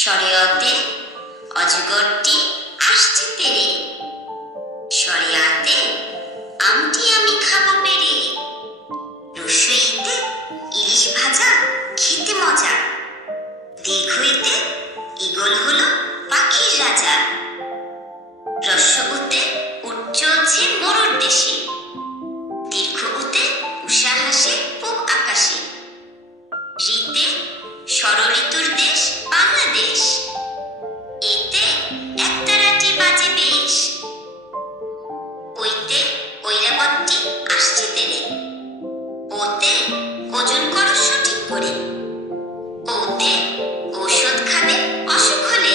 শরীয়তে অজগরটি আসছে তেরে, শরিয়াতে আমটি আমি খাবো পেরে, রসইতে ইলিশ ভাজা খেতে মজা, দীর্ঘইতে ঈগল হলো পাখির রাজা, রস্য-উতে উট চলছে মরুর দেশে, দীর্ঘ-উতে উষা হাসে পূব আকাশে, ঋতে ষড়ঋতুর দেশ বাংলাদেশ, এতে একতারাটি বাজে বেশ, ওইতে ঐরাবতটি আসছে তেরে, ওতে ওজন করো সঠিক করে, ওতে ঔষধ খাবে অসুখ হলে,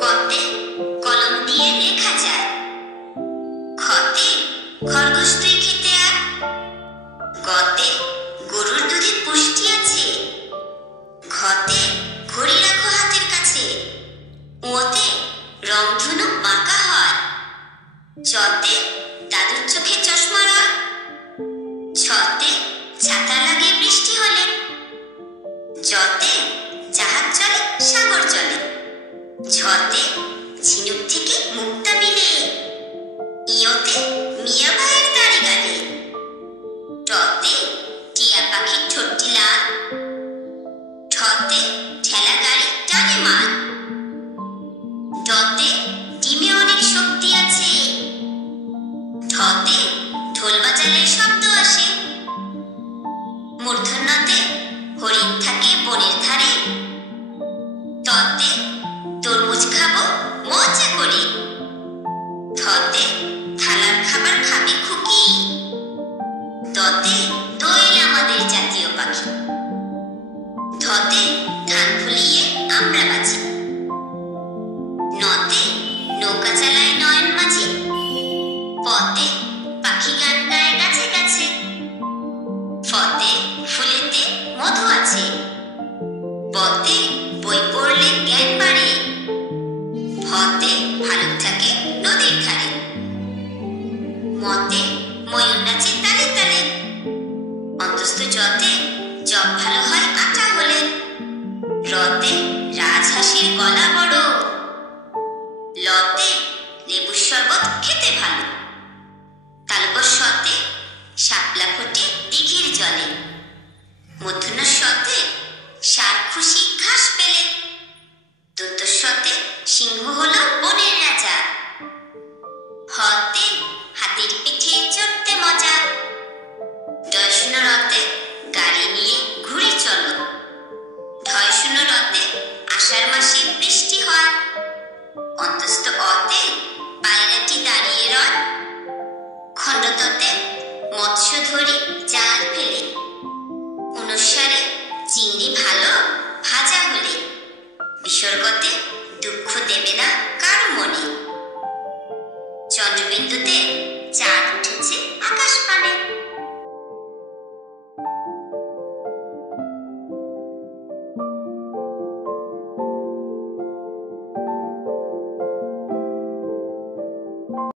কতে কলম দিয়ে লেখা যায়, খতে খরগোশ তুই খেতে আয়, গতে গরুর দুধে পুষ্টি আছে, ঘতে ঘড়ি রাখো হাতের কাছে, ওতে রংধনু বাঁকা হয়, চতে দাদুর চোখে চশমা রয়, ছতে ছাতা লাগে বৃষ্টি হলে, যতে জাহাজ চলে সাগর চলে, ঝতে ঝিনুক থেকে মুক্তা মিলে, ইয়তে মিয়া ভাইয়ের দাড়ি গালে, টতে টিয়া পাখির ঠোঁটটি লাল, ঠতে ঠেলা গাড়ি টানে মাল, ডতে ডিমে অনেক শক্তি আছে, ঠতে ঢোল বাজালে শব্দ আসে, মূর্ধন্যতে হরিণ থাকে বনের ধারে, ততে তরমুজ খাবো মজা করে, থতে থালার খাবার খাবে খুকি, দতে দোয়েল আমাদের জাতীয় পাখি, ধতে ধান ফুলিয়ে আমরা বাজি, নতে নৌকা চালায় নয়ন মাঝি, পতে পাখি গান গায় গাছে গাছে, ফতে ফুলেতে মধু আছে, বতে বই পড়লে জ্ঞান বাড়ে, ভতে ভালুক থাকে নদীর ধারে, মতে ময়ূর নাচে তালে তালে, অন্তস্থ যতে জব ভালো হয় আটা হলে, রতে রাজহাঁসের গলা বড়, লতে লেবুর শরবত খেতে ভালো, তালবস্যতে শাপলা ফোটে দিঘির জলে, মূর্ধন্য শতে ষাঁড় খুশি ঘাস পেলে, দন্তস্বতে সিংহ হলো বনের রাজা, হতে হাতির পিঠে চড়তে মজা, ডয়শূন্যরতে গাড়ি নিয়ে ঘুরে চলো, ঢয়শূন্যরতে আষাঢ় মাসে বৃষ্টি হয়, অন্তস্থ অতে পায়রাটি দাঁড়িয়ে রয়, খণ্ডততে মৎস্য ধরি জাল ফেলে, অনুস্বারে চিংড়ি ভালো ভাজা হলে, বিসর্গতে দুঃখ দেবে না কারো মনে, চন্দ্রবিন্দুতে